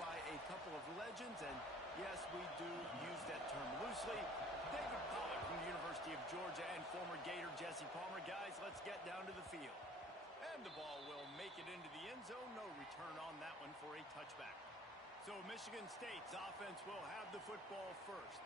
by a couple of legends, and yes, we do use that term loosely. David Pollock from the University of Georgia and former Gator Jesse Palmer. Guys, let's get down to the field. And the ball will make it into the end zone. No return on that one for a touchback. So Michigan State's offense will have the football first.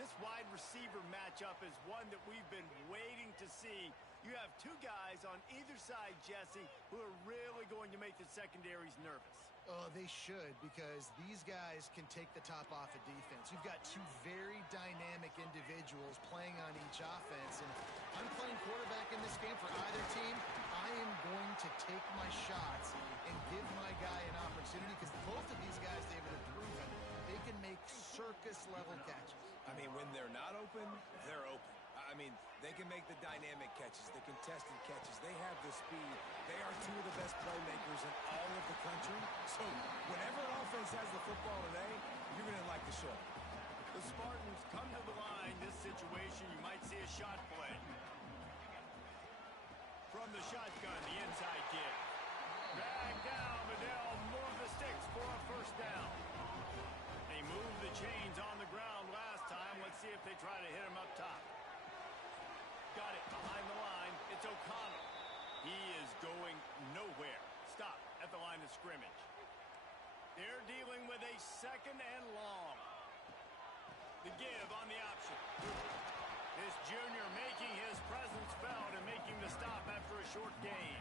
This wide receiver matchup is one that we've been waiting to see. You have two guys on either side, Jesse, who are really going to make the secondaries nervous. Oh, they should, because these guys can take the top off of defense. You've got two very dynamic individuals playing on each offense, and if I'm playing quarterback in this game for either team, I am going to take my shots and give my guy an opportunity, because both of these guys, David, have proven they can make circus-level catches. I mean, when they're not open, they're open. I mean, they can make the dynamic catches, the contested catches. They have the speed. They are two of the best playmakers in all of the country. So whenever an offense has the football today, you're going to like the show. The Spartans come to the line. This situation, you might see a shot play. From the shotgun, the inside give. Drag down, but they'll move the sticks for a first down. They moved the chains on the ground last time. Let's see if they try to hit him up top. Got it behind the line. It's O'Connell. He is going nowhere. Stop at the line of scrimmage. They're dealing with a second and long. The give on the option. This junior making his presence felt and making the stop after a short gain.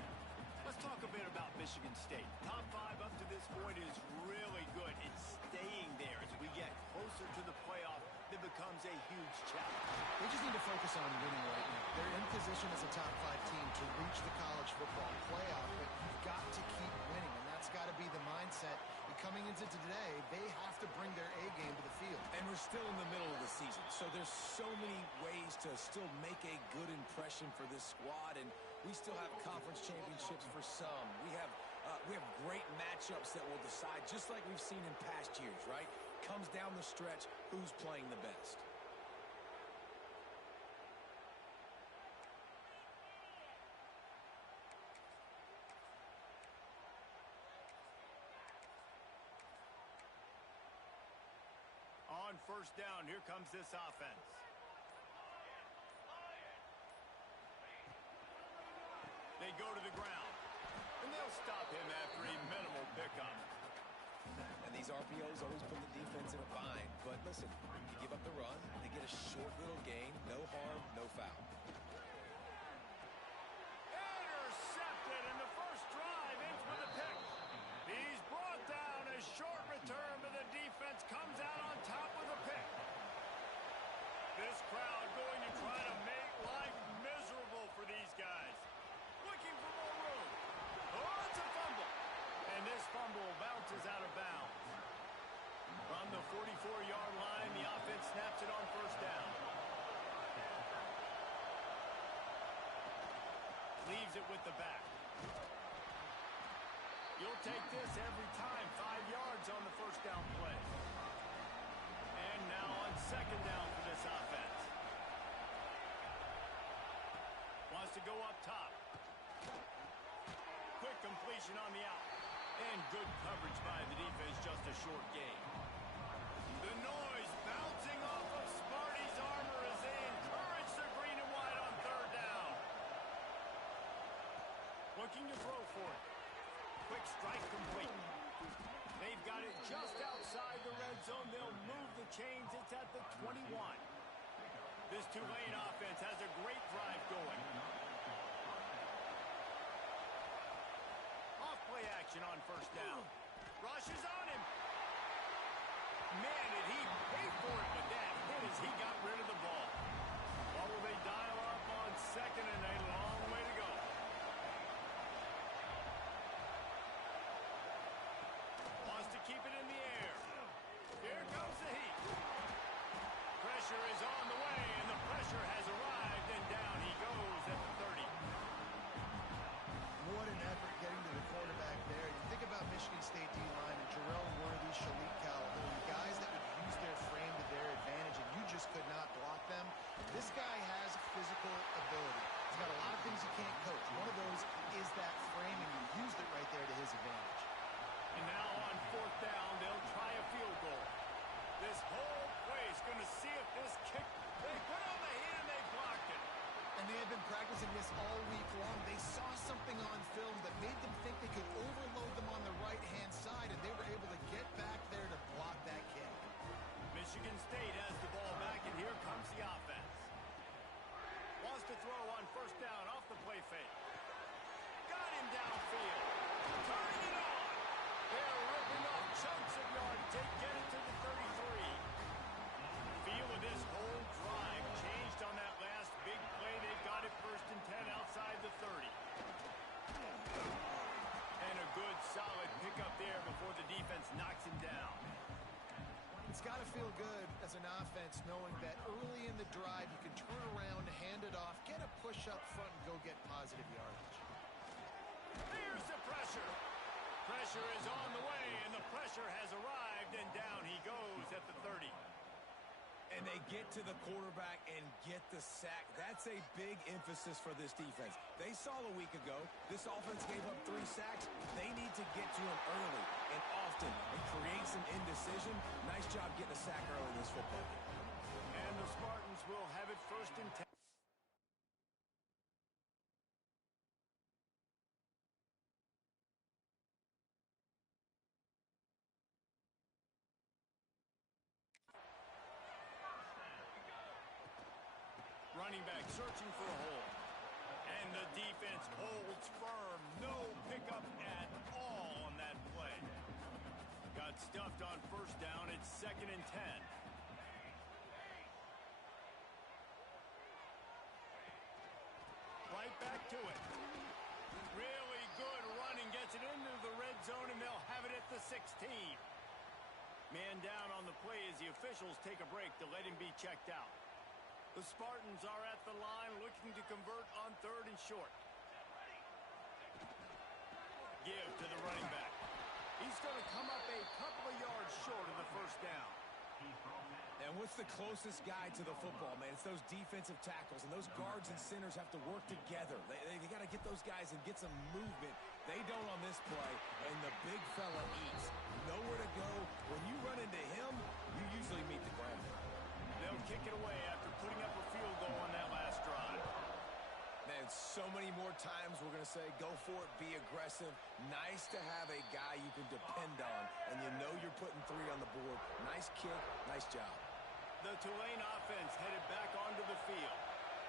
Let's talk a bit about Michigan State. Top 5 up to this point is really good. It's staying there. As we get closer to the playoff, it becomes a huge challenge. They just need to focus on winning right now. They're in position as a top 5 team to reach the college football playoff, but you've got to keep winning, and that's got to be the mindset. And coming into today, they have to bring their A game to the field. And we're still in the middle of the season, so there's so many ways to still make a good impression for this squad, and we still have conference championships for some. We have great matchups that will decide, just like we've seen in past years, right? Comes down the stretch, who's playing the best. On first down, here comes this offense. They go to the ground, and they'll stop him after a minimal pickup. And these RPOs always put the defense in a bind. But listen, you give up the run, they get a short little gain, no harm, no foul. Intercepted, and the first drive ends with a pick. He's brought down. A short return, but the defense comes out on top with a pick. This crowd going to try to make life miserable for these guys. Looking for more room. Oh, it's a fumble. And this fumble bounces out of bounds. From the 44-yard line, the offense snaps it on first down. Leaves it with the back. You'll take this every time. 5 yards on the first down play. And now on second down for this offense. Wants to go up top. Quick completion on the out. And good coverage by the defense, just a short gain. The noise bouncing off of Sparty's armor as they encourage the green and white on third down. Looking to throw for it. Quick strike complete. They've got it just outside the red zone. They'll move the chains. It's at the 21. This Tulane offense has a great drive going. Play action on first down. Rushes on him. Man, did he pay for it with that hit as he got rid of the ball. Or will they dial up on second and a long way to go? Wants to keep it in the air. Here comes the heat. Pressure is on the way, and the pressure has arrived, and down he goes at the 30. What an effort getting to the quarterback there. You think about Michigan State D-line and Jarrell Worthy, Shalik Calhoun, guys that would use their frame to their advantage, and you just could not block them. This guy has physical ability. He's got a lot of things he can't coach. One of those is that frame, and you used it right there to his advantage. And now on fourth down, they'll was in this all week long. They saw something on film that made them think they could overload them on the right-hand side, and they were able to get back there to block that kick. Michigan State has the ball back, and here comes the offense. Wants to throw on first down off the play fake. Got him downfield. Turning it on. They're ripping off chunks of yardage. They get it to the 33. Feel of this whole drive changed on that last big play. They got it 1st and 10 outside the 30. And a good, solid pickup there before the defense knocks him down. It's got to feel good as an offense knowing that early in the drive you can turn around, hand it off, get a push up front, and go get positive yardage. Here's the pressure. Pressure is on the way, and the pressure has arrived, and down he goes at the 30. And they get to the quarterback and get the sack. That's a big emphasis for this defense. They saw a week ago this offense gave up 3 sacks. They need to get to him early and often and create some indecision. Nice job getting a sack early in this football game. And the Spartans will have it 1st and 10. Running back searching for a hole. And the defense holds firm. No pickup at all on that play. Got stuffed on first down. It's 2nd and 10. Right back to it. Really good running. Gets it into the red zone, and they'll have it at the 16. Man down on the play as the officials take a break to let him be checked out. The Spartans are at the line looking to convert on 3rd and short. Give to the running back. He's going to come up a couple of yards short of the first down. And what's the closest guy to the football, man? It's those defensive tackles, and those guards and centers have to work together. They got to get those guys and get some movement. They don't on this play, and the big fella eats. Nowhere to go. When you run into him, you usually meet the ground. They'll kick it away after putting up a field goal on that last drive. Man, so many more times we're going to say, go for it, be aggressive. Nice to have a guy you can depend on, and you know you're putting 3 on the board. Nice kick, nice job. The Tulane offense headed back onto the field.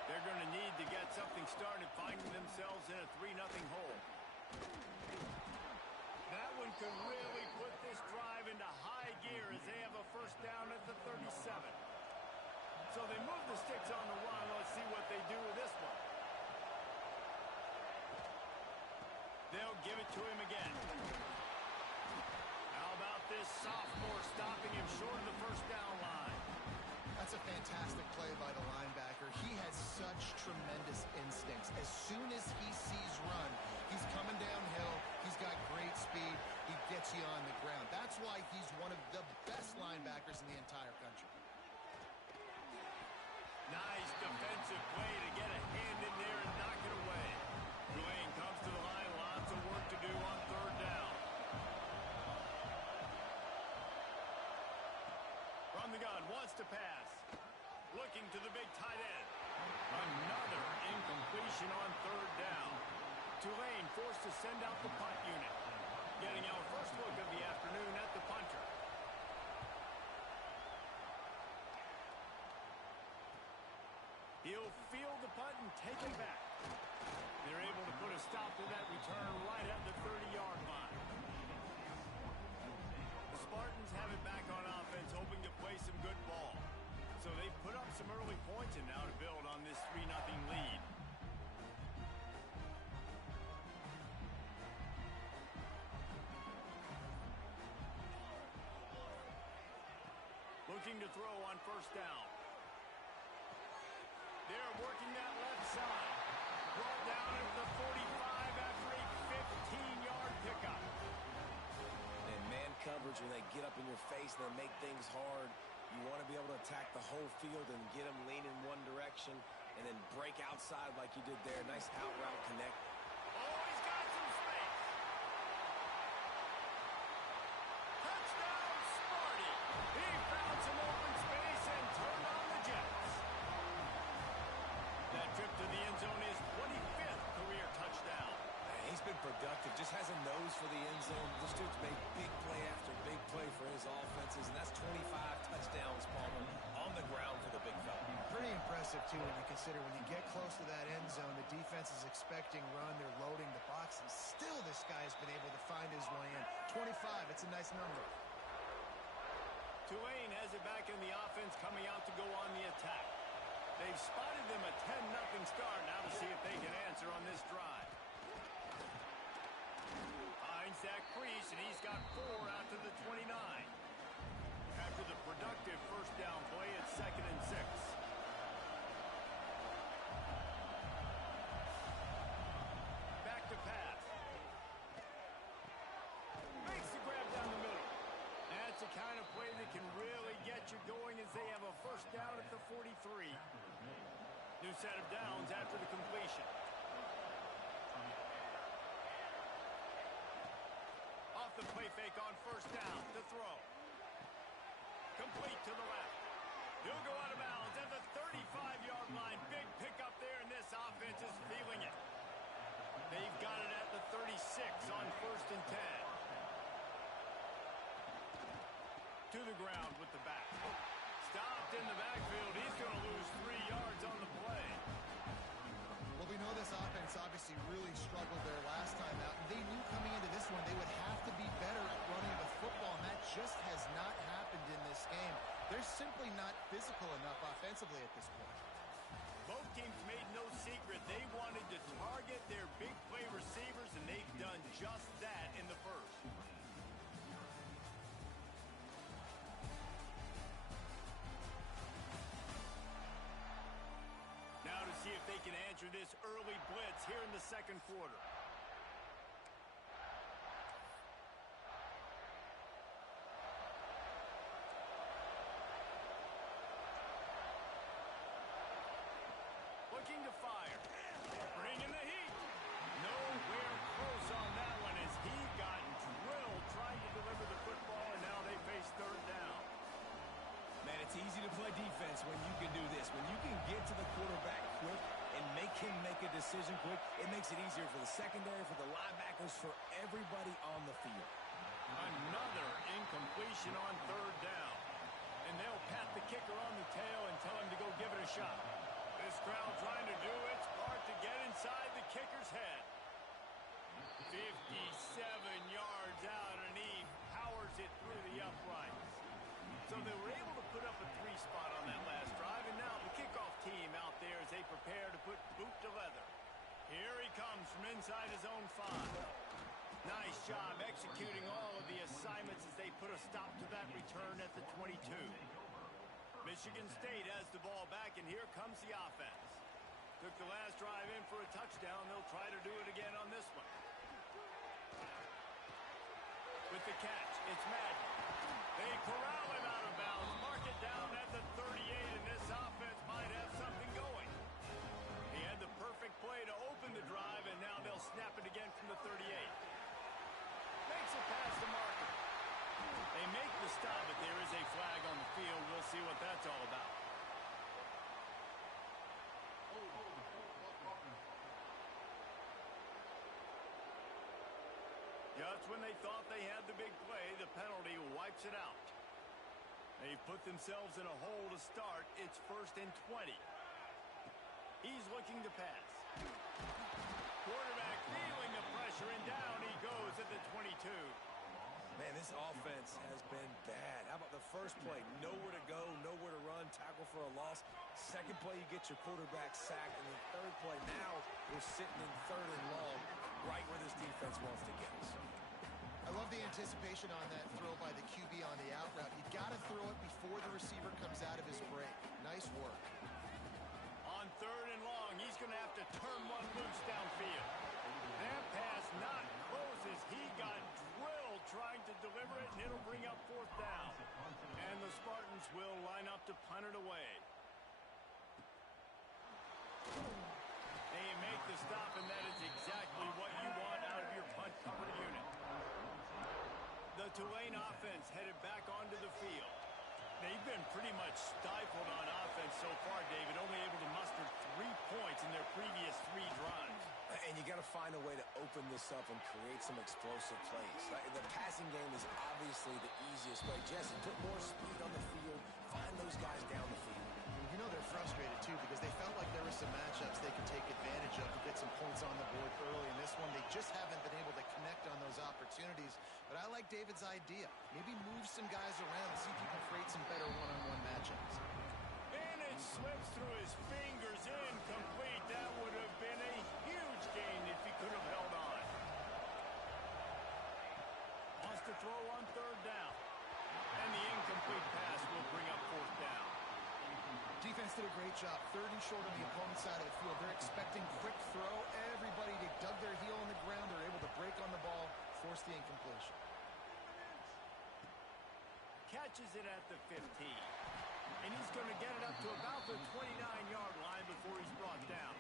They're going to need to get something started, finding themselves in a 3-0 hole. That one could really put this drive into high gear as they have a first down at the 37. So they move the sticks on the run. Let's see what they do with this one. They'll give it to him again. How about this sophomore stopping him short of the first down line? That's a fantastic play by the linebacker. He has such tremendous instincts. As soon as he sees run, he's coming downhill. He's got great speed. He gets you on the ground. That's why he's one of the best linebackers in the entire country. Nice defensive play to get a hand in there and knock it away. Tulane comes to the line. Lots of work to do on 3rd down. From the gun, wants to pass. Looking to the big tight end. Another incompletion on 3rd down. Tulane forced to send out the punt unit. Getting our first look of the afternoon at the punter. He'll field the punt and take it back. They're able to put a stop to that return right at the 30-yard line. The Spartans have it back on offense, hoping to play some good ball. So they've put up some early points and now to build on this 3-0 lead. Looking to throw on first down. They're working that left side. Brought down at the 45 after a 15-yard pickup. And man coverage, when they get up in your face and they make things hard, you want to be able to attack the whole field and get them leaning one direction and then break outside like you did there. Nice out route connect. Oh, he's got some space. Touchdown, Sparty. He found some open space and turned on the Jets. That trip to the end zone is productive, just has a nose for the end zone. This dude's made big play after big play for his offenses, and that's 25 touchdowns, Palmer, on the ground for the big fella. Pretty impressive, too, when you consider when you get close to that end zone, the defense is expecting run, they're loading the box, and still this guy's been able to find his way in. 25, it's a nice number. Tulane has it back in the offense coming out to go on the attack. They've spotted them a 10-0 start. Now to see if they can answer on this drive. Finds that crease, and he's got 4 out to the 29. After the productive first down play, it's 2nd and 6. Back to pass. Makes the grab down the middle. That's the kind of play that can really get you going as they have a first down at the 43. New set of downs after the completion. Off the play fake on first down to throw. Complete to the left. He'll go out of bounds at the 35-yard line. Big pickup there, and this offense is feeling it. They've got it at the 36 on 1st and 10. To the ground with the back. Stopped in the backfield. He's going to lose 3 yards on the play. Well, we know this offense obviously really struggled there last time out, and they knew coming into this one they would have to be better at running the football, and that just has not happened in this game. They're simply not physical enough offensively at this point. Both teams made no secret they wanted to target their big play receivers, and they've done just that in the first. Now to see if they can answer this early blitz here in the second quarter. Looking to fire. Bringing the heat. Nowhere close on that one as he got drilled trying to deliver the football, and now they face 3rd down. Man, it's easy to play defense when you can do this. When you can get to the quarterback quick and make him make a decision quick, it makes it easier for the secondary, for the linebackers, for everybody on the field. Another incompletion on 3rd down. And they'll pat the kicker on the tail and tell him to go give it a shot. This crowd trying to do its part to get inside the kicker's head. 57 yards out, and he powers it through the uprights. So they were able to put up a 3 spot on that last drive, and now the kickoff team out there as they prepare to put boot to leather. Here he comes from inside his own 5. Nice job executing all of the assignments as they put a stop to that return at the 22. Michigan State has the ball back, and here comes the offense. Took the last drive in for a touchdown. They'll try to do it again on this one. With the catch, it's Madden. They corral him out of bounds, mark it down at the 38, and this offense might have something going. He had the perfect play to open the drive, and now they'll snap it again from the 38. Makes it past the marker. They make the stop, but there is a flag on the field. We'll see what that's all about. Just when they thought they had the big play, the penalty wipes it out. They've put themselves in a hole to start. It's 1st and 20. He's looking to pass. Quarterback feeling the pressure, and down he goes at the 22. Man, this offense has been bad. How about the first play? Nowhere to go, nowhere to run, tackle for a loss. Second play, you get your quarterback sacked. And the 3rd play, now we're sitting in 3rd and long, right where this defense wants to get us. I love the anticipation on that throw by the QB on the out route. You got to throw it before the receiver comes out of his break. Nice work. On 3rd and long, he's going to have to turn one loose downfield. That pass not close as he got drilled trying to deliver it, and it'll bring up 4th down. And the Spartans will line up to punt it away. They make the stop, and that is exactly what you want out of your punt cover unit. The Tulane offense headed back onto the field. They've been pretty much stifled on offense so far, David, only able to muster 3 points in their previous 3 drives. And you got to find a way to open this up and create some explosive plays. The passing game is obviously the easiest way. Jesse, put more speed on the field. Find those guys down the field. You know they're frustrated, too, because they felt like there were some matchups they could take advantage of to get some points on the board early. In this one, they just haven't been able to connect on those opportunities. But I like David's idea. Maybe move some guys around and see if you can create some better one-on-one matchups. And it slips through his fingers, incomplete. That would have been a huge gain if he could have held on. Wants to throw on third down. And the incomplete pass will bring up fourth down. Defense did a great job. Third and short on the opponent's side of the field. They're expecting quick throw. Everybody, they dug their heel on the ground. They're able to break on the ball, force the incompletion. Catches it at the 15. And he's going to get it up to about the 29-yard line before he's brought down.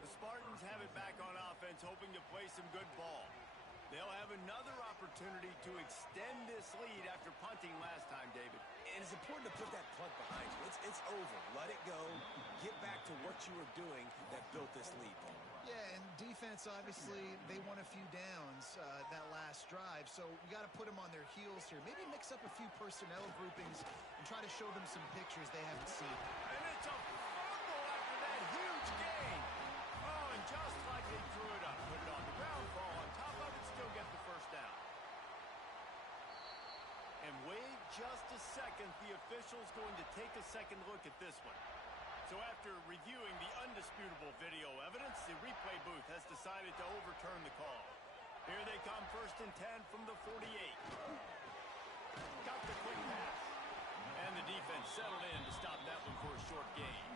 The Spartans have it back on offense, hoping to play some good ball. They'll have another opportunity to extend this lead after punting last time, David. And it's important to put that punt behind you. It's over. Let it go. Get back to what you were doing that built this lead, Paul. Yeah, and defense, obviously, they won a few downs that last drive, so you got to put them on their heels here. Maybe mix up a few personnel groupings and try to show them some pictures they haven't seen. And it's a fumble after that huge gain. Oh, and just like they threw it up, put it on the ground, fall on top of it, still get the first down. And wait just a second, the official's going to take a second look at this one. So after reviewing the undisputable video evidence, the replay booth has decided to overturn the call. Here they come, first and 10 from the 48. Got the quick pass. And the defense settled in to stop that one for a short gain.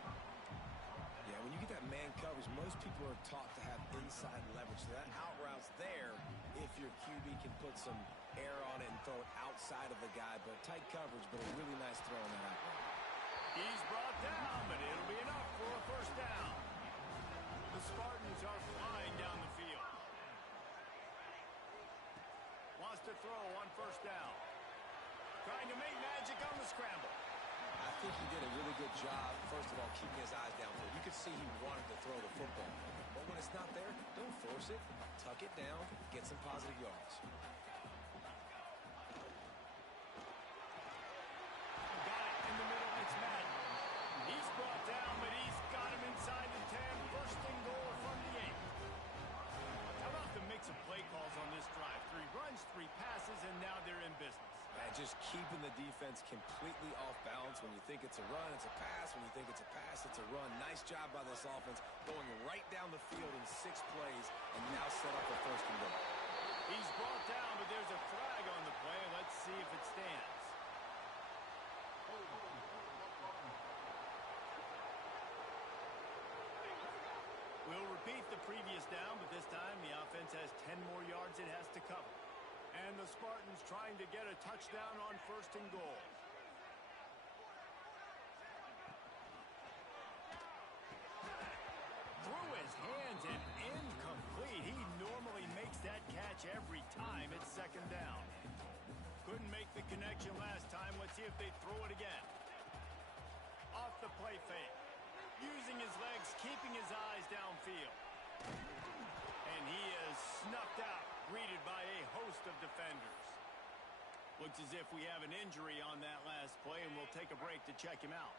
Yeah, when you get that man coverage, most people are taught to have inside leverage. So that out route's there if your QB can put some air on it and throw it outside of the guy. But tight coverage, but a really nice throw on that out. He's brought down, but it'll be enough for a first down. The Spartans are flying down the field. Wants to throw on first down. Trying to make magic on the scramble. I think he did a really good job, first of all, keeping his eyes downfield. You could see he wanted to throw the football. But when it's not there, don't force it. Tuck it down, get some positive yards. Got it in the middle. It's Madden. He's brought down, but he's got him inside the 10. First and goal from the 8. How about the mix of play calls on this drive? 3 runs, 3 passes, and now they're in business. And just keeping the defense completely off balance. When you think it's a run, it's a pass. When you think it's a pass, it's a run. Nice job by this offense, going right down the field in 6 plays, and now set up a first and goal. He's brought down, but there's a flag on the play. Let's see if it stands. We'll repeat the previous down, but this time the offense has 10 more yards it has to cover. And the Spartans trying to get a touchdown on first and goal. Through his hands and incomplete. He normally makes that catch every time. It's second down. Couldn't make the connection last time. Let's see if they throw it again. Off the play fake. Using his legs, keeping his eyes downfield. And he is snuffed out, greeted by a host of defenders. Looks as if we have an injury on that last play, and we'll take a break to check him out.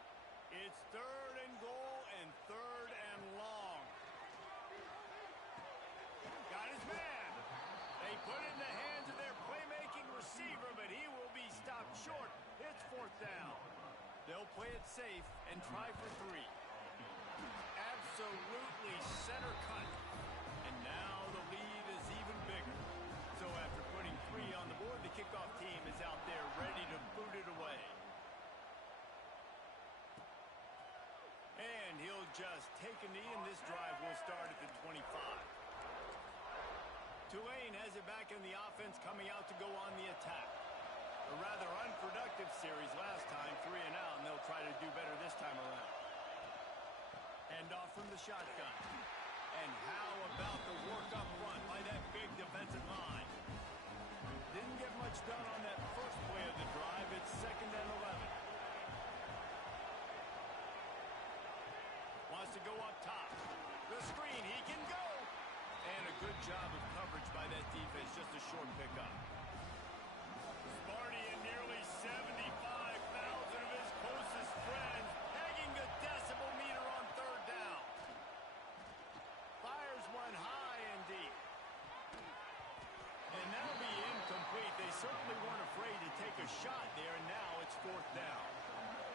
It's third and goal and third and long. Got his man. They put it in the hands of their playmaking receiver, but he will be stopped short. It's fourth down. They'll play it safe and try for 3. Absolutely center cut. And now the lead is even bigger. So after putting 3 on the board, the kickoff team is out there ready to boot it away. And he'll just take a knee, and this drive will start at the 25. Tulane has it back in the offense, coming out to go on the attack. A rather unproductive series last time, 3 and out, and they'll try to do better this time around. Handoff from the shotgun. And how about the work up front by that big defensive line? Didn't get much done on that first play of the drive. It's second and 11. Wants to go up top. The screen, he short pickup. Sparty and nearly 75,000 of his closest friends pegging the decibel meter on third down. Fires one high and deep. And that'll be incomplete. They certainly weren't afraid to take a shot there, and now it's fourth down.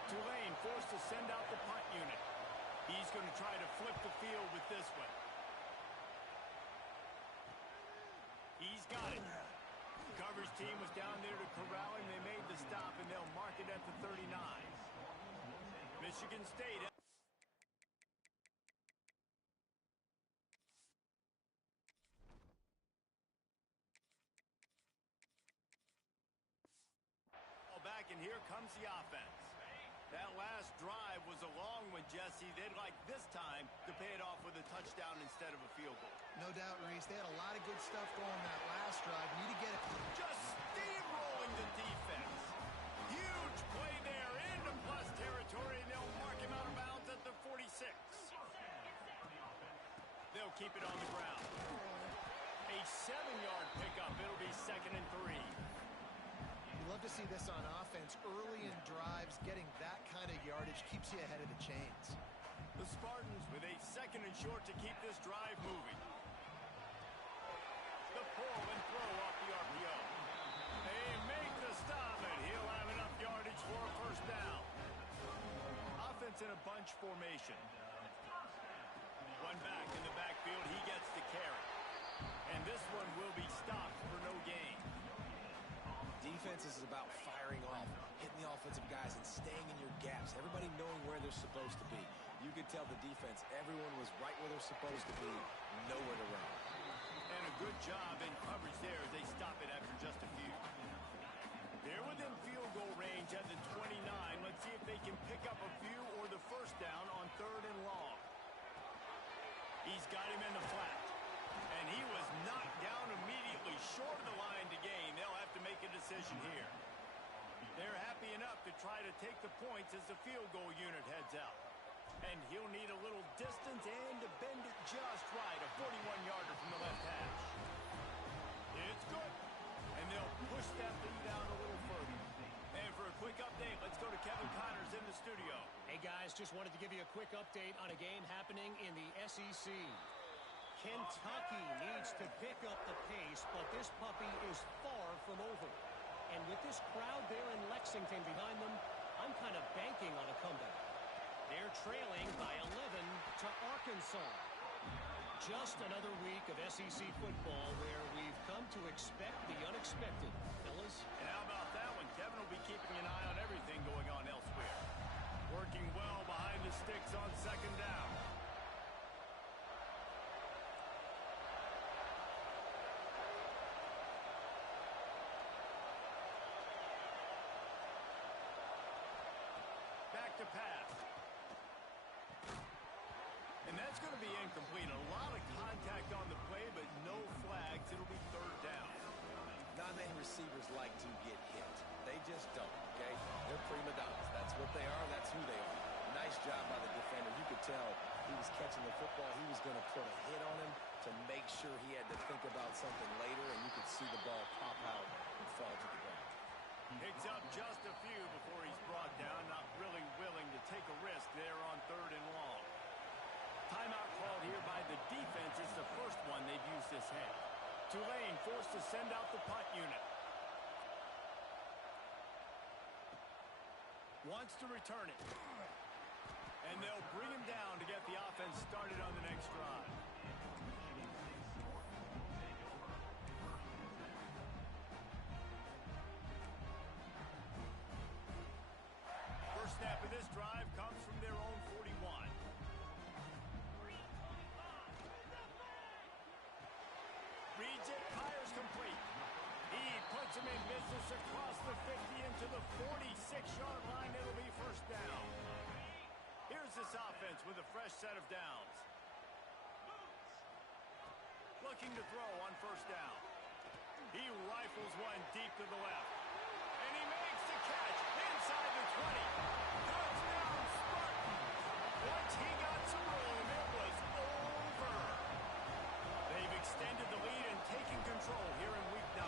Tulane forced to send out the punt unit. He's going to try to flip the field with this one. He's got it. Coverage team was down there to corral him. They made the stop, and they'll mark it at the 39. Michigan State. Back, and here comes the offense. That last drive was a long one, Jesse. They'd like this time to pay it off with a touchdown instead of a field goal. No doubt, Reese. They had a lot of good stuff going that last drive. Need to get it. Just steamrolling the defense. Huge play there into plus territory, and they'll mark him out of bounds at the 46. They'll keep it on the ground. A 7-yard pickup. It'll be 2nd and 3. Love to see this on offense. Early in drives, getting that kind of yardage keeps you ahead of the chains. The Spartans with a 2nd and short to keep this drive moving. The pull and throw off the RPO. They make the stop, and he'll have enough yardage for a first down. Offense in a bunch formation. One back in the backfield. He gets the carry. And this one will be stopped for no gain. Defense is about firing off, hitting the offensive guys, and staying in your gaps. Everybody knowing where they're supposed to be. You could tell the defense, everyone was right where they're supposed to be, nowhere to run. And a good job in coverage there as they stop it after just a few. They're within field goal range at the 29. Let's see if they can pick up a few or the first down on 3rd and long. He's got him in the flat. And he was knocked down immediately short of the line to gain. They'll have to make a decision here. They're happy enough to try to take the points as the field goal unit heads out. And he'll need a little distance and to bend it just right. A 41-yarder from the left hash. It's good. And they'll push that lead out a little further. And for a quick update, let's go to Kevin Connors in the studio. Hey, guys, just wanted to give you a quick update on a game happening in the SEC. Kentucky needs to pick up the pace, but this puppy is far from over. And with this crowd there in Lexington behind them, I'm kind of banking on a comeback. They're trailing by 11 to Arkansas. Just another week of SEC football where we've come to expect the unexpected, fellas. And how about that one? Kevin will be keeping an eye on everything going on elsewhere. Working well behind the sticks on 2nd down. Back to pass. And that's going to be incomplete. A lot of contact on the play, but no flags. It'll be 3rd down. Non-man receivers like to get hit. They just don't, okay? They're prima donnas. That's what they are. That's who they are. Nice job by the defender. You could tell he was catching the football. He was going to put a hit on him to make sure he had to think about something later, and you could see the ball pop out and fall to the ground. Picks up just a few before he's brought down. Not really willing to take a risk there on 3rd and long. Timeout called here by the defense. It's the first one they've used this half. Tulane forced to send out the punt unit. Wants to return it. And they'll bring him down to get the offense started on the next drive. First snap of this drive comes from their own 41. Reads it, fires complete. He puts him in business across the 50 into the 46-yard line. It'll be first down. Here's this offense with a fresh set of downs. Looking to throw on first down. He rifles one deep to the left. And he makes the catch inside the 20. Touchdown Spartans. Once he got some room, it was over. They've extended the lead and taken control here in week 9.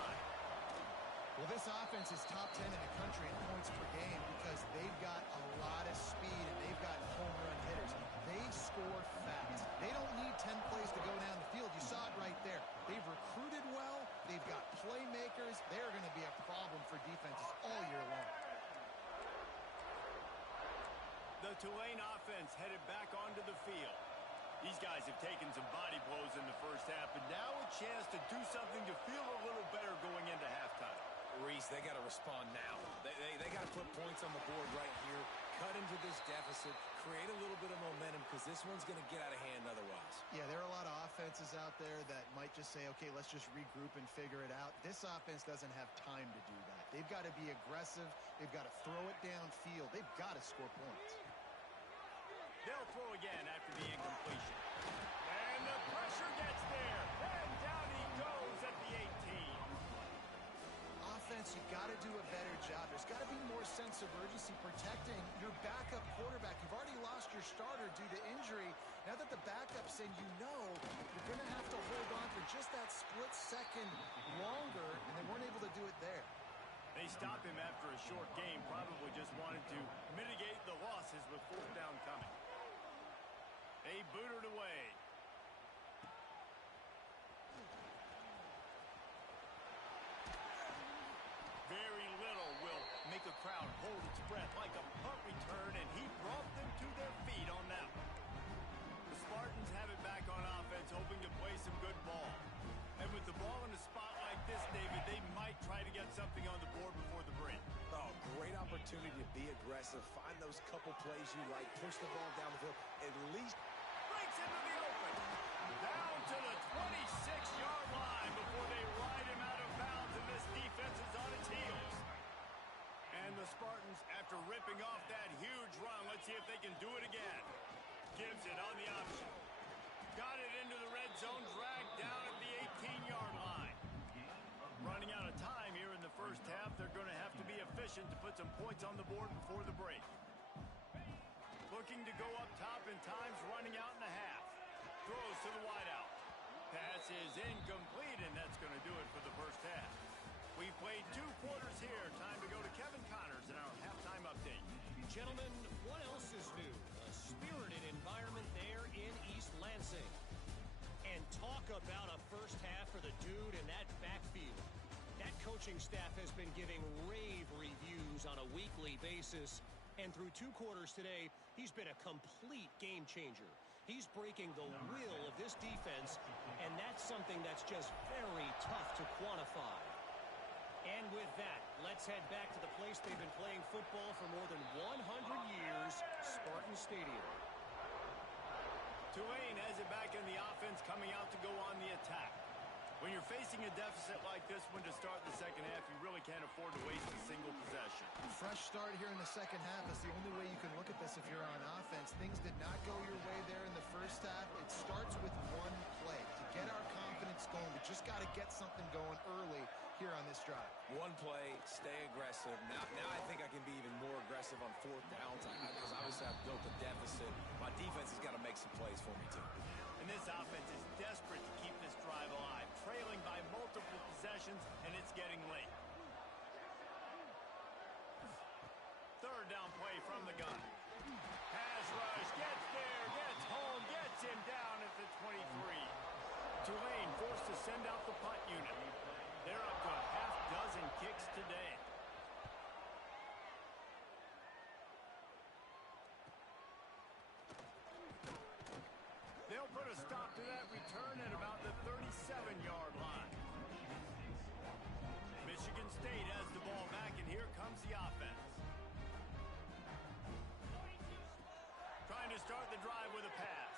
offense is top 10 in the country in points per game because they've got a lot of speed and they've got home run hitters. They score fast. They don't need 10 plays to go down the field. You saw it right there. They've recruited well. They've got playmakers. They're going to be a problem for defenses all year long. The Tulane offense headed back onto the field. These guys have taken some body blows in the first half, but now a chance to do something to feel a little better going into halftime. Reese, they got to respond now. They got to put points on the board right here, cut into this deficit, create a little bit of momentum because this one's going to get out of hand otherwise. Yeah, there are a lot of offenses out there that might just say, okay, let's just regroup and figure it out. This offense doesn't have time to do that. They've got to be aggressive. They've got to throw it downfield. They've got to score points. They'll throw again after the incompletion. And the pressure gets there. And down he goes at the 18. Offense, you've got to do a better job. There's got to be more sense of urgency protecting your backup quarterback. You've already lost your starter due to injury. Now that the backup's in, you know you're going to have to hold on for just that split second longer, and they weren't able to do it there. They stop him after a short game, probably just wanted to mitigate the losses with fourth down coming. They boot it away. Very little will make a crowd hold its breath like a punt return, and he brought them to their feet on that one. The Spartans have it back on offense, hoping to play some good ball. And with the ball in a spot like this, David, they might try to get something on the board before the break. Oh, great opportunity to be aggressive. Find those couple plays you like. Push the ball down the field. At least Breaks into the open. Down to the 26-yard line before they ride him out of bounds, and this defense is on its heels. And the Spartans, after ripping off that huge run, let's see if they can do it again. Gives it on the option. Got it into the red zone, dragged down at the 18-yard line. Running out of time here in the first half. They're going to have to be efficient to put some points on the board before the break. Looking to go up top in times, running out in the half. Throws to the wideout. Pass is incomplete, and that's going to do it for the first half. We've played 2 quarters here. Time to go to Kevin Connors in our halftime update. Gentlemen, what else is new? A spirited environment there in East Lansing. And talk about a first half for the dude in that backfield. That coaching staff has been giving rave reviews on a weekly basis. And through 2 quarters today, he's been a complete game changer. He's breaking the will of this defense, and that's something that's just very tough to quantify. And with that, let's head back to the place they've been playing football for more than 100 years, Spartan Stadium. Tulane has it back in the offense, coming out to go on the attack. When you're facing a deficit like this one to start the second half, you really can't afford to waste a single possession. Fresh start here in the second half is the only way you can look at this if you're on offense. Things did not go your way there in the first half. It starts with one play. To get our confidence going, we just got to get something going early here on this drive. one play, stay aggressive. Now I think I can be even more aggressive on fourth downs because obviously I've built a deficit. My defense has got to make some plays for me too. And this offense is desperate to keep this drive alive, trailing by multiple possessions, and it's getting late. Third down play from the gun. Pass rush, gets there, gets home, gets him down at the 23. Tulane forced to send out the punt unit. They're up to a half dozen kicks today. They'll put a stop to that return at about the 37-yard line. Michigan State has the ball back, and here comes the offense. Trying to start the drive with a pass.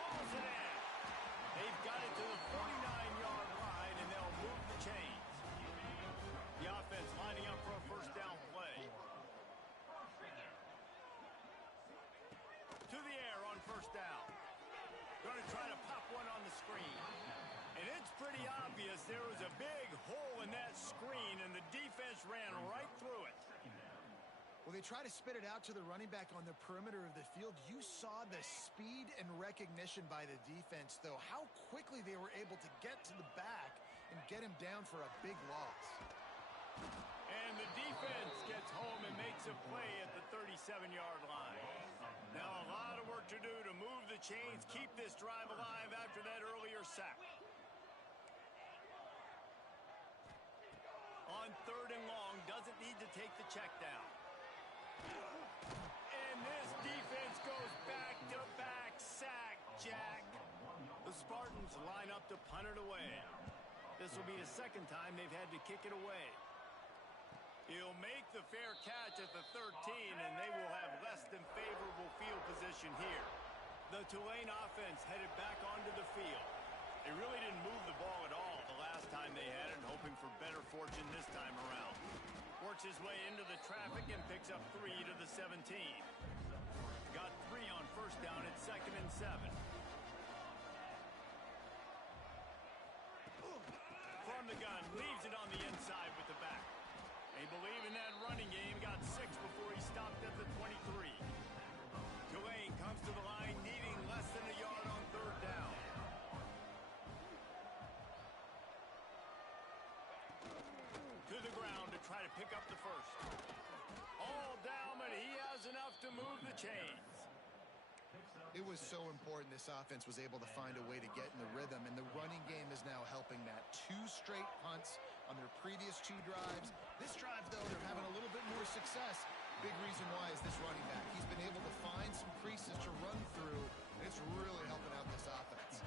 Hauls it in. They've got it to the 49-yard line, and they'll move the chains. The offense lining up for a first down play. To the air on first down. Going to try to pop one on the screen. And it's pretty obvious there was a big hole in that screen, and the defense ran right through it. Well, they try to spit it out to the running back on the perimeter of the field. You saw the speed and recognition by the defense, though. How quickly they were able to get to the back and get him down for a big loss. And the defense gets home and makes a play at the 37-yard line. Now a lot of work to do to move the chains, keep this drive alive after that earlier sack. On 3rd and long, doesn't need to take the check down. And this defense goes back-to-back sack, Jack. The Spartans line up to punt it away. This will be the second time they've had to kick it away. He'll make the fair catch at the 13, and they will have less than favorable field position here. The Tulane offense headed back onto the field. They really didn't move the ball at all the last time they had it, hoping for better fortune this time around. Works his way into the traffic and picks up 3 to the 17. Got 3 on first down at 2nd and 7. From the gun, leaves it on the inside with the back. They believe in that running game, got 6 before he stopped at the 23. Tulane comes to the line, needing less than a yard on 3rd down. To the ground to try to pick up the first. All down, but he has enough to move the chains. It was so important this offense was able to find a way to get in the rhythm, and the running game is now helping that. 2 straight punts on their previous 2 drives. This drive, though, they're having a little bit more success. Big reason why is this running back. He's been able to find some creases to run through, and it's really helping out this offense.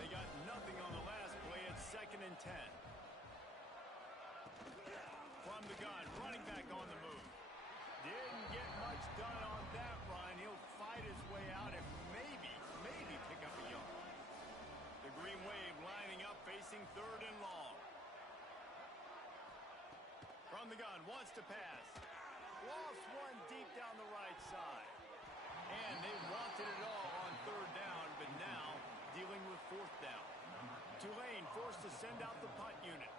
They got nothing on the last play at 2nd and 10. From the gun, running back on the move. Didn't get much done on that run. He'll fight his way out and maybe pick up a yard. The Green Wave lining up, facing 3rd and long. From the gun, wants to pass. Lost one deep down the right side. And they wanted it all on 3rd down, but now dealing with 4th down. Tulane forced to send out the punt unit.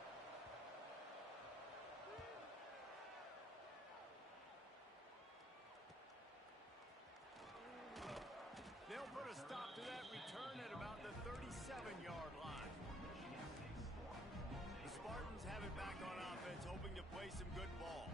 They'll put a stop to that return at about the 37-yard line. The Spartans have it back on offense, hoping to play some good ball.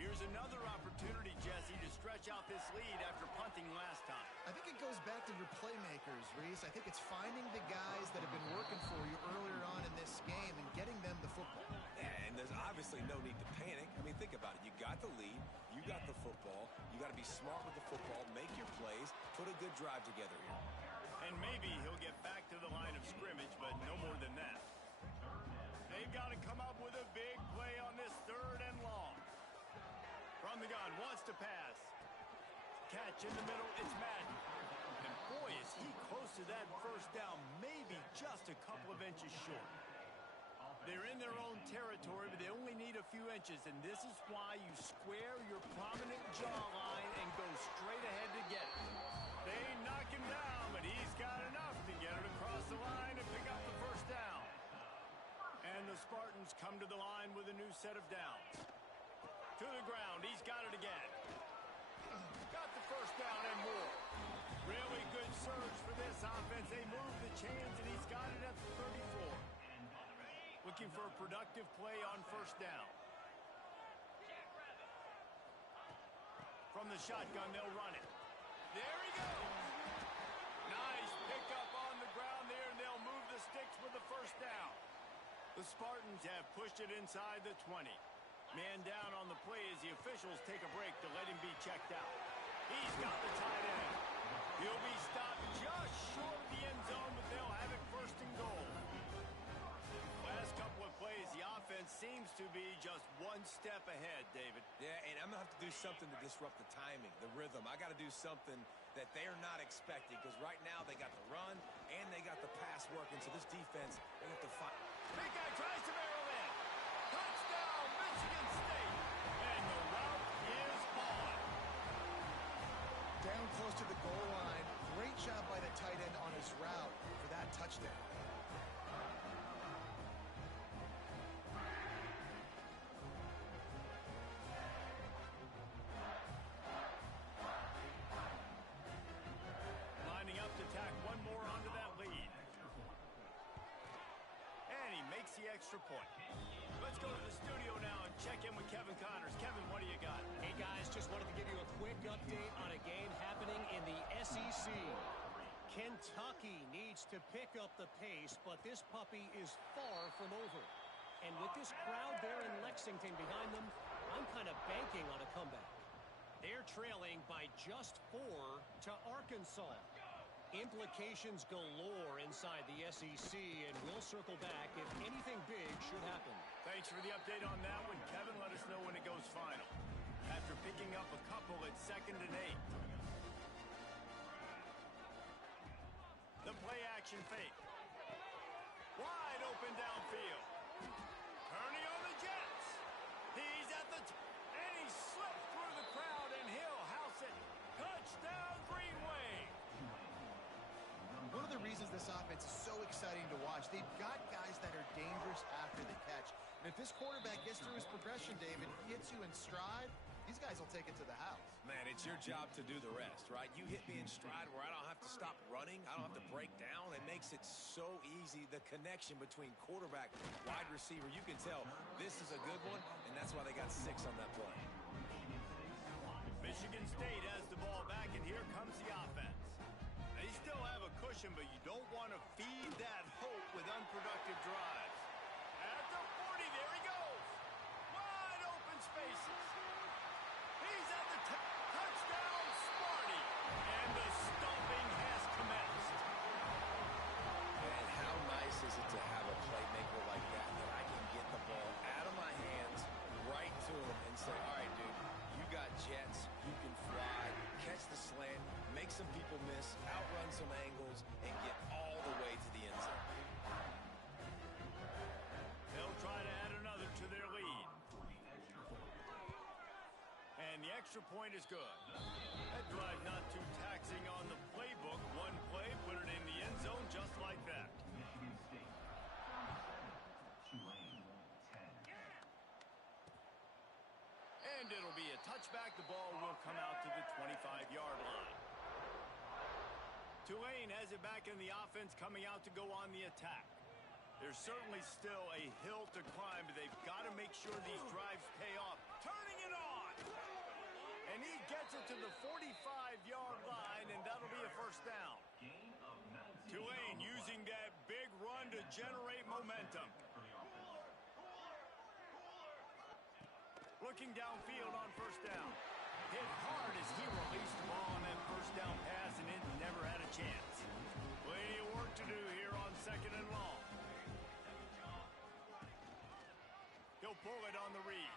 Here's another opportunity, Jesse, to stretch out this lead after punting last time. I think it goes back to your playmakers, Reese. I think it's finding the guys that have been working for you earlier on in this game and getting them the football. Yeah, and there's obviously no need to panic. I mean, think about it. You got the lead. You got the football. You got to be smart with the football, make your plays, put a good drive together here. And maybe he'll get back to the line of scrimmage, but no more than that. They've got to come up with a big play on this 3rd and long. From the gun, wants to pass. Catch in the middle, it's Madden. And boy, is he close to that first down, maybe just a couple of inches short. They're in their own territory, but they only need a few inches, and this is why you square your prominent jawline and go straight ahead to get it. They knock him down, but he's got enough to get it across the line and pick up the first down. And the Spartans come to the line with a new set of downs. To the ground, he's got it again. Got the first down and more. Really good surge for this offense. They move the chains, and he's got it at the 34. Looking for a productive play on first down. From the shotgun, they'll run it. There he goes. Nice pickup on the ground there, and they'll move the sticks with the first down. The Spartans have pushed it inside the 20. Man down on the play as the officials take a break to let him be checked out. He's got the tight end. He'll be stopped just short of the end zone, but they'll have it 1st and goal. Last couple of plays, the offense seems to be just one step ahead, David. Yeah, and I'm going to have to do something to disrupt the timing, the rhythm. I got to do something that they're not expecting, because right now they got the run and they got the pass working, so this defense, they have to find. Big guy tries to barrel in. Touchdown, Michigan State. And the route is on. Down close to the goal line. Great job by the tight end on his route for that touchdown. Lining up to tack one more onto that lead. And he makes the extra point. Let's go to the studio now and check in with Kevin Connors. Kevin, what do you got? Hey, guys, just wanted to give you a quick update on a game happening in the SEC. Kentucky needs to pick up the pace, but this puppy is far from over. And with this crowd there in Lexington behind them, I'm kind of banking on a comeback. They're trailing by just 4 to Arkansas. Implications galore inside the SEC, and we'll circle back if anything big should happen. Thanks for the update on that one, Kevin. Let us know when it goes final. After picking up a couple at 2nd and 8. The play action fake. Wide open downfield. Turning on the Jets. He's at the and he slipped through the crowd, and he'll house it. Touchdown, Green Wave. One of the reasons this offense is so exciting to watch, they've got guys that are dangerous after the catch. And if this quarterback gets through his progression, David, hits you in stride, these guys will take it to the house. Man, it's your job to do the rest, right? You hit me in stride where I don't have to stop running. I don't have to break down. It makes it so easy. The connection between quarterback, wide receiver, you can tell this is a good one, and that's why they got 6 on that play. Michigan State has the ball back, and here comes the offense. They still have a cushion, but you don't want to feed that hope with unproductive drives. At the 40, there he goes. Wide open spaces. He's at the touchdown, Sparty. And the stomping has commenced. And how nice is it to have a playmaker like that I can get the ball out of my hands right to him and say, all right, dude, you got jets, you can fly, catch the slant, make some people miss, outrun some angles, and get all the way to the end zone. They'll try to add another to their lead. And the extra point is good. That drive not too taxing on the playbook. One play, put it in the end zone just like that. And it'll be a touchback. The ball will come out to the 25-yard line. Tulane has it back in the offense, coming out to go on the attack. There's certainly still a hill to climb, but they've got to make sure these drives pay off. Turning it on! And he gets it to the 45-yard line, and that'll be a first down. Tulane using that big run to generate momentum. Looking downfield on first down. Hit hard as he released the ball on that first down pass, and it never had a chance. Plenty of work to do here on 2nd and long. He'll pull it on the read.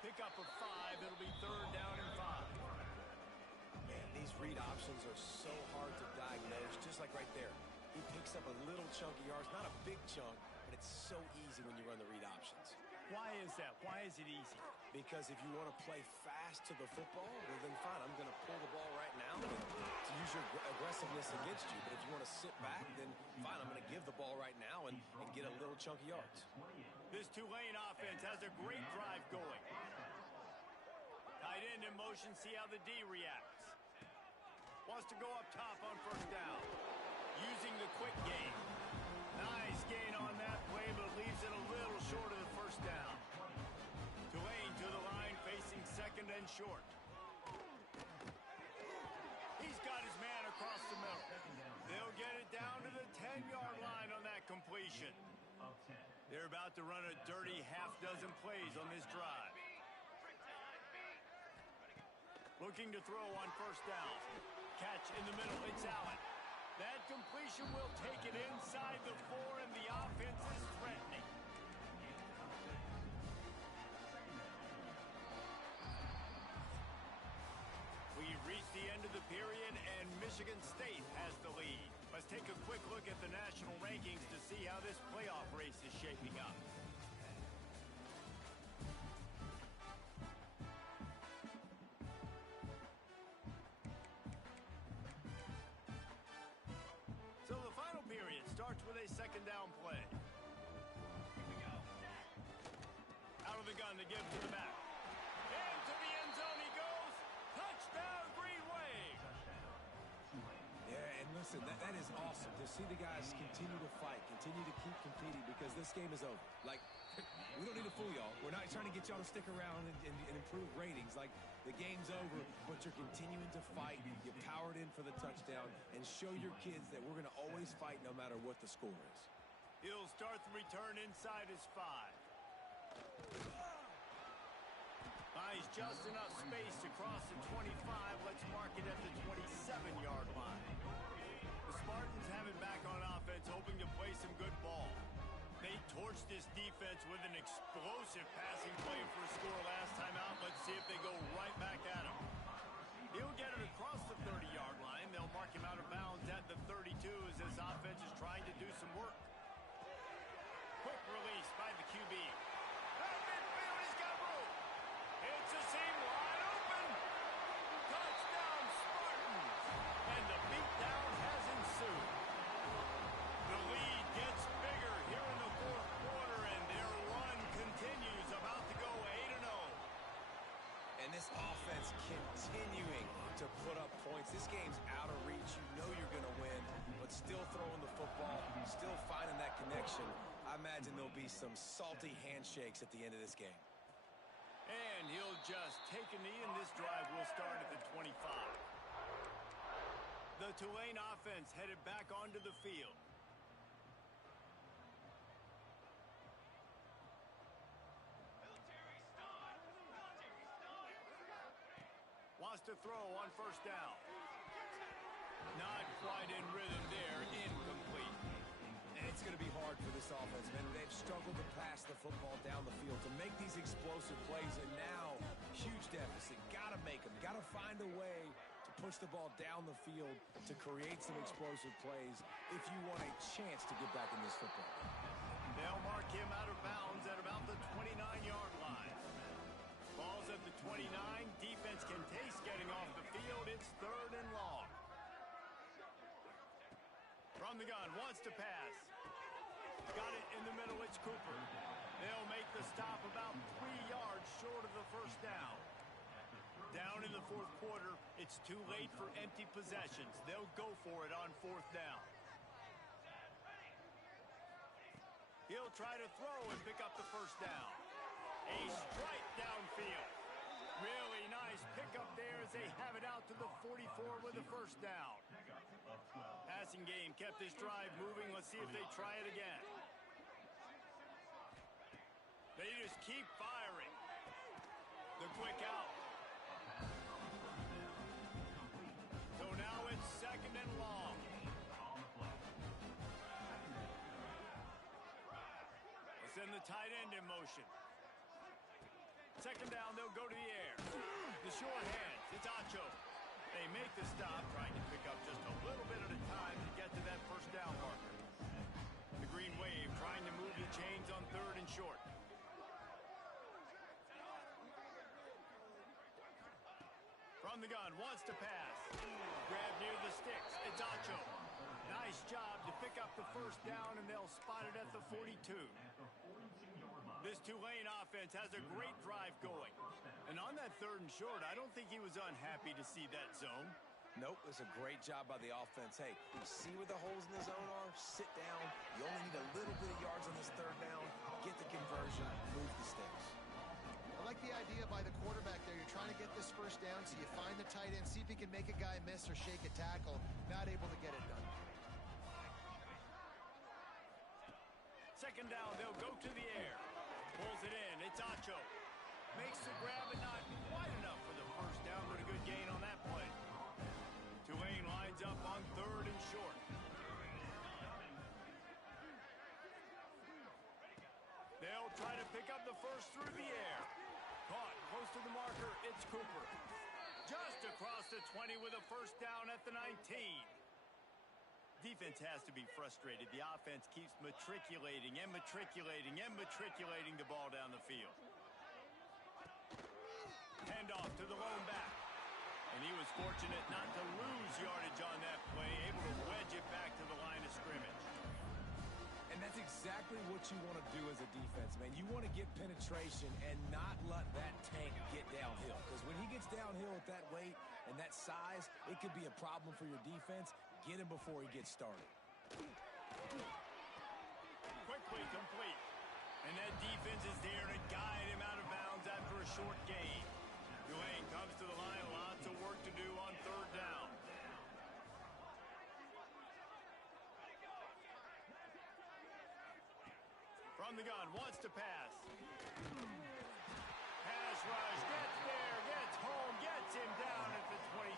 Pick up a 5. It'll be 3rd down and 5. Man, these read options are so hard to diagnose, just like right there. He picks up a little chunk of yards, not a big chunk, but it's so easy when you run the read options. Why is that? Why is it easy? Because if you want to play fast to the football, well, then fine, I'm going to pull the ball right now to use your aggressiveness against you. But if you want to sit back, then fine, I'm going to give the ball right now and get a little chunk of yards. This Tulane offense has a great drive going. Tight end in motion, see how the D reacts. Wants to go up top on first down. Using the quick game. Nice gain on that play, but leaves it a little short of the first down. Tulane to the line, facing 2nd and short. He's got his man across the middle. They'll get it down to the 10-yard line on that completion. They're about to run a dirty half-dozen plays on this drive. Looking to throw on first down. Catch in the middle, it's Allen. That completion will take it inside the 4, and the offense is threatening. We've reached the end of the period, and Michigan State has the lead. Let's take a quick look at the national rankings to see how this playoff race is shaping up. So the final period starts with a 2nd down play. Out of the gun, the give to the back. Into the end zone he goes. Touchdown, Green Wave. Yeah, and listen, listen, that is awesome to see the guys continue to fight, continue to keep competing because this game is over. Like, we don't need to fool y'all. We're not trying to get y'all to stick around and improve ratings. Like, the game's over, but you're continuing to fight. You powered in for the touchdown and show your kids that we're going to always fight no matter what the score is. He'll start the return inside his 5. Buys just enough space to cross the 25. Let's mark it at the 27-yard line. The Spartans have it back on offense, hoping to play some good ball. They torched this defense with an explosive passing play for a score last time out. Let's see if they go right back at him. He'll get it across the 30-yard line. They'll mark him out of bounds at the 32 as this offense is trying to do some work. Quick release by the QB. He's got room. It's a seam wide open. Touchdown Spartans. And the beatdown has ensued. The lead gets bigger here in the fourth quarter, and their run continues, about to go 8-0. And this offense continuing to put up points. This game's out of reach. You know you're going to win, but still throwing the football, still finding that connection. I imagine there'll be some salty handshakes at the end of this game. And he'll just take a knee, and this drive will start at the 25. The Tulane offense headed back onto the field. Wants to throw on first down. Not quite in rhythm there. Incomplete. And it's going to be hard for this offense, man. They've struggled to pass the football down the field to make these explosive plays, and now huge deficit. Got to make them. Got to find a way to push the ball down the field to create some explosive plays if you want a chance to get back in this football. They'll mark him out of bounds at about the 29-yard line. Ball's at the 29. Defense can taste getting off the field. It's 3rd and long. From the gun, wants to pass. Got it in the middle, it's Cooper. They'll make the stop about 3 yards short of the first down. Down in the fourth quarter, it's too late for empty possessions. They'll go for it on 4th down. He'll try to throw and pick up the first down. A strike downfield. Really nice pickup there as they have it out to the 44 with the first down. Passing game kept this drive moving. Let's see if they try it again. They just keep firing. The quick out. So now it's 2nd and long. Let's send the tight end in motion. 2nd down, they'll go to the air. The short hands, it's Acho. They make the stop, trying to pick up just a little bit at a time to get to that first down marker. The Green Wave trying to move the chains on 3rd and short. From the gun, wants to pass. Grab near the sticks, it's Acho. Nice job to pick up the first down, and they'll spot it at the 42. This Tulane offense has a great drive going. And on that 3rd and short, I don't think he was unhappy to see that zone. Nope, it's a great job by the offense. Hey, you see where the holes in the zone are? Sit down. You only need a little bit of yards on this 3rd down. Get the conversion. Move the sticks. I like the idea by the quarterback there. You're trying to get this first down, so you find the tight end, see if he can make a guy miss or shake a tackle. Not able to get it done. 2nd down, they'll go to the air. Pulls it in, it's Acho. Makes the grab, but not quite enough for the first down, but a good gain on that play. Tulane lines up on 3rd and short. They'll try to pick up the first through the air. Caught close to the marker, it's Cooper. Just across the 20 with a first down at the 19. Defense has to be frustrated. The offense keeps matriculating and matriculating and matriculating the ball down the field. Handoff to the lone back. And he was fortunate not to lose yardage on that play, able to wedge it back to the line of scrimmage. And that's exactly what you want to do as a defense, man. You want to get penetration and not let that tank get downhill. Because when he gets downhill at that weight And that size, it could be a problem for your defense. Get him before he gets started. Quickly complete. And that defense is there to guide him out of bounds after a short gain. Tulane comes to the line. Lots of work to do on third down. From the gun, wants to pass. Pass rush, gets there, gets home, gets him down at the 23.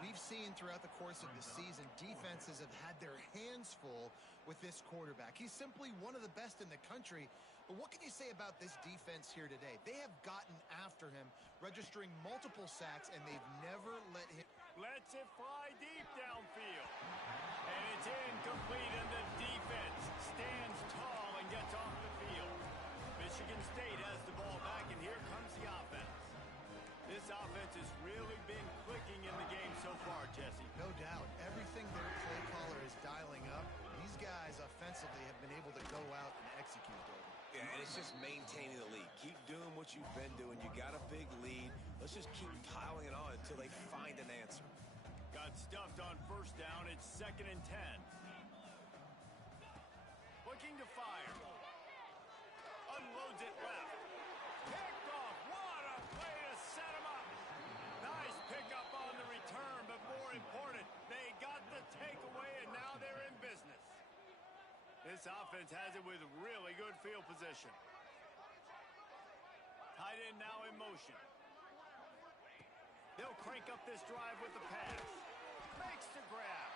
We've seen throughout the course of the season, defenses have had their hands full with this quarterback. He's simply one of the best in the country. But what can you say about this defense here today? They have gotten after him, registering multiple sacks, and they've never let him. Lets it fly deep downfield. And it's incomplete, and the defense stands tall and gets off the field. Michigan State has the ball back, and here comes the offense. This offense has really been clicking in the game so far, Jesse. No doubt. Everything their play caller is dialing up. These guys offensively have been able to go out and execute, David. Yeah, and it's just maintaining the lead. Keep doing what you've been doing. You got a big lead. Let's just keep piling it on until they find an answer. Got stuffed on first down. It's 2nd and 10. Looking to fire. Unloads it left. Picked off. What a play to set him up. Nice pickup on the return, but more important, they got the takeaway, and now they're in business. This offense has it with really good field position. Tight end now in motion. They'll crank up this drive with the pass. Makes the grab.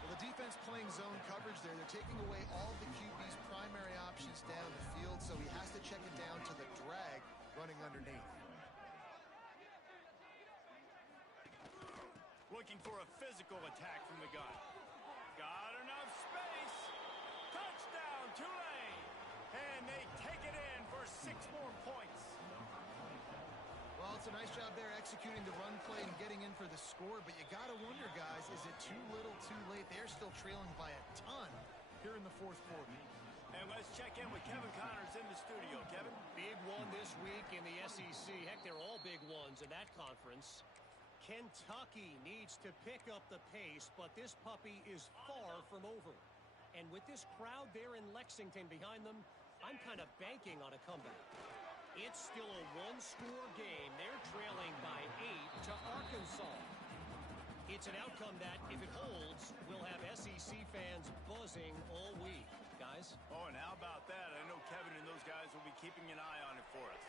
Well, the defense playing zone coverage there. They're taking away all of the QB's primary options down the field, so he has to check it down to the drag running underneath. Looking for a physical attack from the gun. Got enough space. Touchdown, Tulane. And they take it in for 6 more points. Well, it's a nice job there executing the run play and getting in for the score, but you got to wonder, guys, is it too little, too late? They're still trailing by a ton here in the 4th quarter. And let's check in with Kevin Connors in the studio. Kevin? Big one this week in the SEC. Heck, they're all big ones in that conference. Kentucky needs to pick up the pace, but this puppy is far from over. And with this crowd there in Lexington behind them, I'm kind of banking on a comeback. It's still a one-score game. They're trailing by 8 to Arkansas. It's an outcome that, if it holds, will have SEC fans buzzing all week. Guys? Oh, and how about that? I know Kevin and those guys will be keeping an eye on it for us.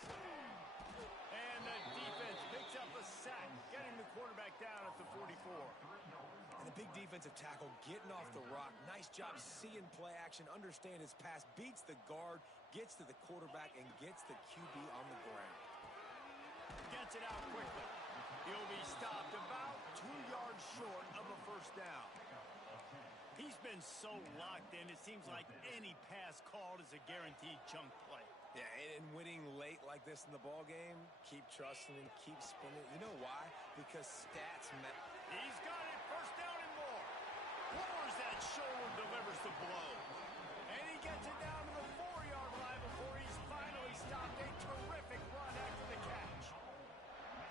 And the defense picks up a sack, getting the quarterback down at the 44. And the big defensive tackle getting off the rock. Nice job seeing play action, understand his pass, beats the guard, gets to the quarterback, and gets the QB on the ground. Gets it out quickly. He'll be stopped about 2 yards short of a first down. He's been so locked in, it seems like any pass called is a guaranteed chunk play. Yeah, and winning late like this in the ball game, keep trusting him, keep spinning. You know why? Because stats matter. He's got it, first down and more. Lowers that shoulder, delivers the blow. And he gets it down to the 4-yard line before he's finally stopped. A terrific run after the catch.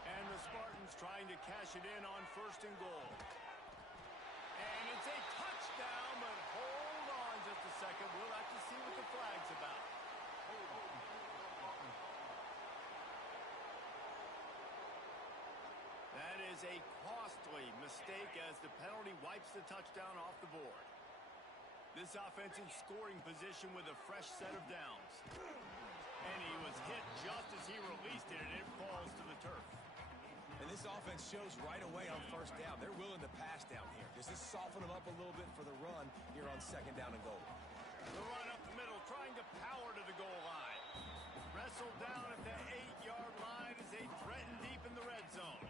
And the Spartans trying to cash it in on 1st and goal. And it's a touchdown, but hold on just a second. We'll have to see what the flag's about. That is a costly mistake as the penalty wipes the touchdown off the board. This offense in scoring position with a fresh set of downs. And he was hit just as he released it, and it falls to the turf. And this offense shows right away on first down. They're willing to pass down here. Does this soften them up a little bit for the run here on 2nd down and goal? The run up the middle, trying to power to the goal line. Wrestled down at the 8-yard line as they threaten deep in the red zone.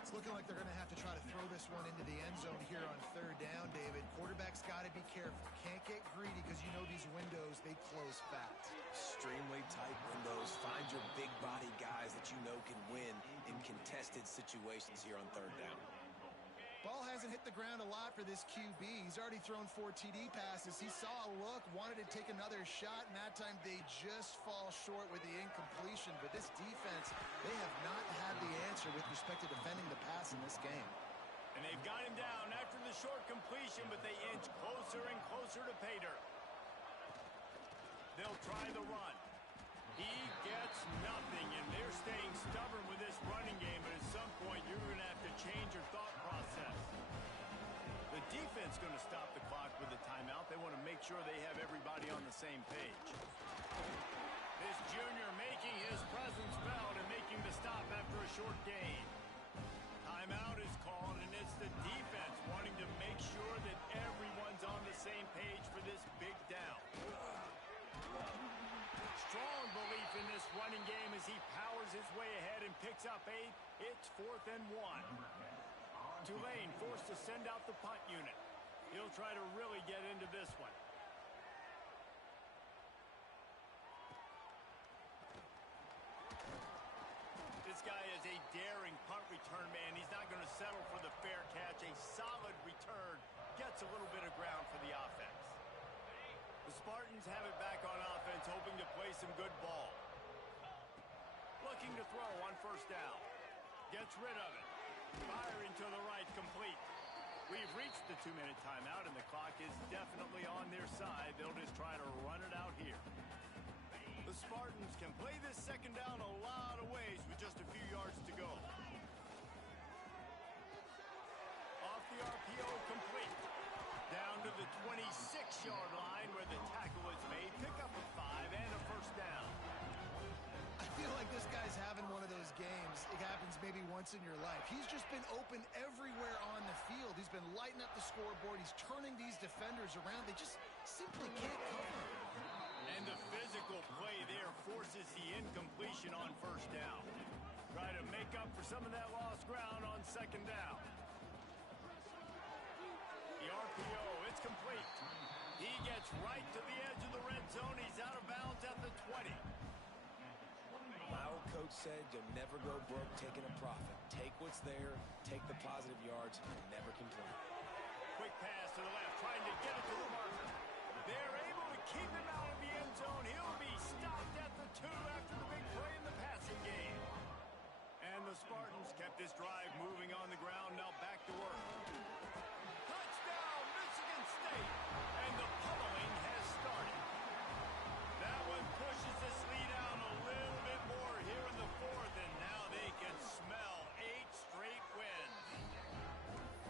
It's looking like they're going to have to try to throw this one into the end zone here on 3rd down, David. Quarterback's got to be careful. Can't get greedy because you know these windows, they close fast. Extremely tight windows. Find your big body guys that you know can win in contested situations here on 3rd down. Ball hasn't hit the ground a lot for this QB. He's already thrown 4 TD passes. He saw a look, wanted to take another shot, and that time they just fall short with the incompletion. But this defense, they have not had the answer with respect to defending the pass in this game. And they've got him down after the short completion, but they inch closer and closer to pay dirt. They'll try the run. He gets nothing, and they're staying stubborn with this running game, but at some point you're going to have to change your thought process. The defense going to stop the clock with a timeout. They want to make sure they have everybody on the same page. This junior making his presence felt and making the stop after a short gain. Timeout is called, and it's the defense wanting to make sure that everyone's on the same page for this big down. Strong belief in this running game as he powers his way ahead and picks up 8. It's 4th and 1. Tulane forced to send out the punt unit. He'll try to really get into this one. This guy is a daring punt return man. He's not going to settle for the fair catch. A solid return gets a little bit of ground for the offense. The Spartans have it back on offense, hoping to play some good ball. Looking to throw on 1st down. Gets rid of it. Firing to the right, complete. We've reached the 2-minute timeout, and the clock is definitely on their side. They'll just try to run it out here. The Spartans can play this 2nd down a lot of ways with just a few yards to go. Off the RPO, complete. Down to the 26-yard line where the tackle is made. Pick up a 5 and a 1st down. I feel like this guy's having one of those games. It happens maybe once in your life. He's just been open everywhere on the field. He's been lighting up the scoreboard. He's turning these defenders around. They just simply can't cover him. And the physical play there forces the incompletion on 1st down. Try to make up for some of that lost ground on 2nd down. The RPO, it's complete. He gets right to the edge of the red zone. He's out of bounds at the 20. My old coach said you'll never go broke taking a profit. Take what's there, take the positive yards, and never complain. Quick pass to the left, trying to get it to the marker. They're able to keep him out of the end zone. He'll be stopped at the 2 after the big play in the passing game. And the Spartans kept this drive moving on the ground. Now back to work. Touchdown, Michigan State. And the pummeling has started. That one pushes this lead out a little bit more here in the 4th, and now they can smell 8 straight wins.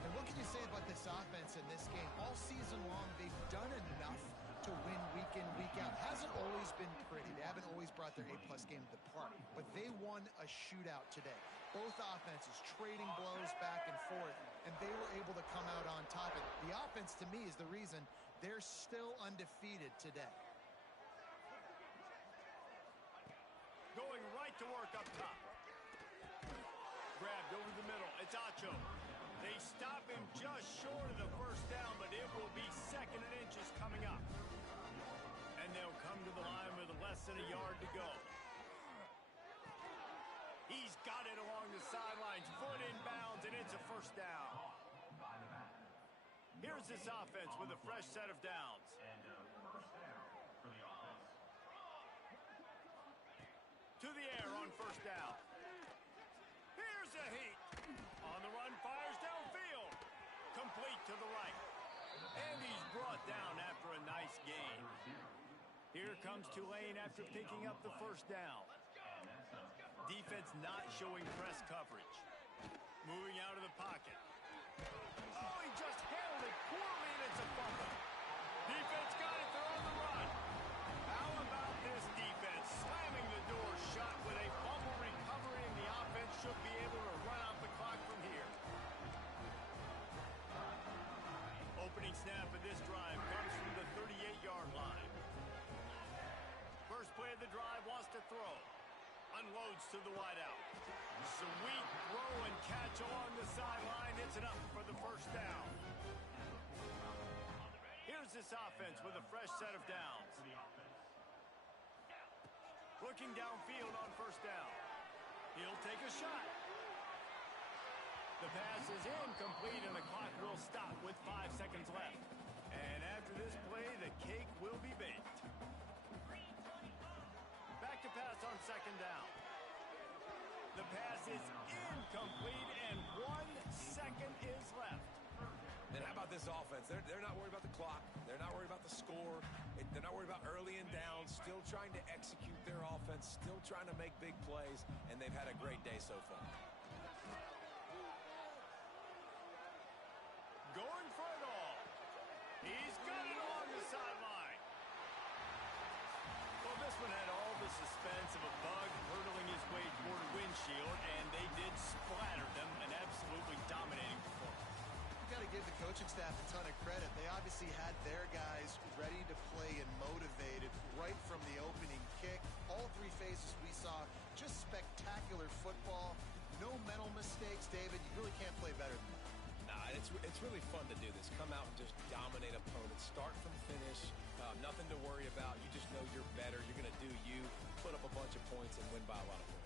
And what can you say about this offense in this game? All season long, they've done enough to win week in, week out. Hasn't always been pretty. They haven't always brought their A-plus game to the park, but they won a shootout today. Both offenses trading blows back and forth, and they were able to come out on top. And the offense, to me, is the reason they're still undefeated today. Going right to work up top. Grabbed over the middle. It's Acho. They stop him just short of the 1st down, but it will be 2nd and inches coming up. And they'll come to the line with less than a yard to go. He's got it along the sidelines, foot in bounds, and it's a 1st down. Here's this offense with a fresh set of downs. To the air on 1st down. Here's a heat. On the run, fires downfield. Complete to the right. And he's brought down after a nice gain. Here comes Tulane after picking up the 1st down. Defense not showing press coverage. Moving out of the pocket. Oh, he just handled it poorly, and it's a fumble. Defense got it. They're on the run. How about this defense slamming the door shut with a fumble recovery, and the offense should be able to run out the clock from here. Opening snap of this drive comes from the 38-yard line. First play of the drive, wants to throw. Unloads to the wideout. Sweet throw and catch along the sideline. It's enough for the 1st down. Here's this offense with a fresh set of downs. Looking downfield on 1st down. He'll take a shot. The pass is incomplete, and the clock will stop with 5 seconds left. And after this play, the cake will be baked. Back to pass on 2nd down. The pass is complete, and 1 second is left. And how about this offense? They're not worried about the clock. They're not worried about the score. They're not worried about early and down. Still trying to execute their offense. Still trying to make big plays. And they've had a great day so far. Going for it all. He's got it along the sideline. Well, this one had all the suspense of a bug hurtling his way toward a windshield, and they did splatter them. An absolutely dominating performance. You got to give the coaching staff a ton of credit. They obviously had their guys ready to play and motivated right from the opening kick. All three phases we saw, just spectacular football. No mental mistakes, David. You really can't play better than that. Nah, it's really fun to do this. Come out and just dominate opponents. Start from finish. Nothing to worry about. You just know you're better. You're going to do you, put up a bunch of points, and win by a lot of points.